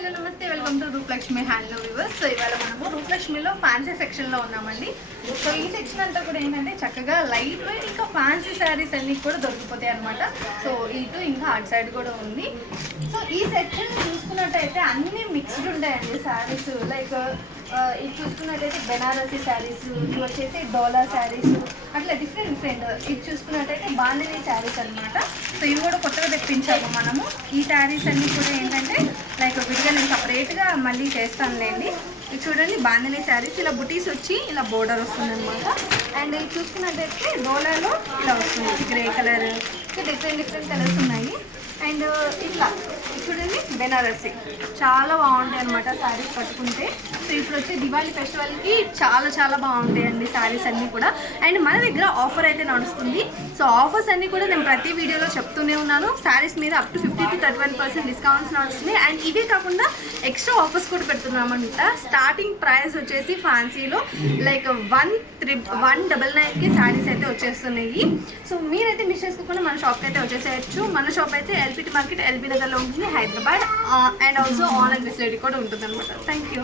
Hello నమస్తే. Welcome to Roopalakshmi handloom weavers so ఇవాళ మనము రూపలక్ష్మిలో ఫ్యాన్సీ సెక్షన్లో ఉన్నామండి. సో ఈ సెక్షన్ అంతా కూడా ఏంటంటే చక్కగా లైట్ వెయిట్ ఇంకా ఫ్యాన్సీ శారీస్ అన్ని కూడా దొరికిపోతాయి అనమాట సో ఇటు ఇంకా అటు సైడ్ కూడా ఉంది. సో ఈ సెక్షన్ చూసుకున్నట్టయితే అన్ని మిక్స్డ్ ఉంటాయండి శారీస్ uh, లైక్ ఇది చూసుకున్నట్టయితే బెనారసీ శారీస్ ఇది వచ్చేసి డోలా శారీస్ అట్లా డిఫరెంట్ డిఫరెంట్ ఇది చూసుకున్నట్టయితే బాంధనీ శారీస్ అన్నమాట. సో ఇవి కూడా కొత్తగా తెప్పించాము మనము. ఈ శారీస్ అన్ని కూడా ఏంటంటే సపరేట్గా మళ్ళీ చేస్తానులేండి. ఇది చూడండి బాంధనీ శారీస్. ఇలా బుటీస్ వచ్చి ఇలా బోర్డర్ వస్తుంది అనమాట అండ్ ఇది చూసుకున్నట్టయితే డోలాలో ఇలా వస్తుంది. Grey colour different different colours ఉన్నాయి. అండ్ ఇట్లా చూడండి. బెనారసి చాలా బాగుంటాయి అనమాట శారీస్ కట్టుకుంటే. సో ఇప్పుడు వచ్చే దివాళీ ఫెస్టివల్కి చాలా చాలా బాగుంటాయండి శారీస్ అన్నీ కూడా. అండ్ మన దగ్గర ఆఫర్ అయితే నడుస్తుంది. సో ఆఫర్స్ అన్నీ కూడా నేను ప్రతి వీడియోలో చెప్తూనే ఉన్నాను. శారీస్ మీద up to fifty to thirty one percent discounts నడుస్తున్నాయి. అండ్ ఇవే కాకుండా ఎక్స్ట్రా ఆఫర్స్ కూడా పెడుతున్నామంట స్టార్టింగ్ ప్రైస్ వచ్చేసి ఫ్యాన్సీలో like one three one double నైన్కి శారీస్ అయితే వచ్చేస్తున్నాయి. సో మీరైతే మిస్ చేసుకోకుండా మన షాప్కి అయితే వచ్చేసేయచ్చు. మన షాప్ అయితే ఎల్పిటి మార్కెట్ ఎల్బీ నగర్లో ఉంటుంది. Hyderabad and also online facility కూడా ఉంటుంది అనమాట థ్యాంక్ యూ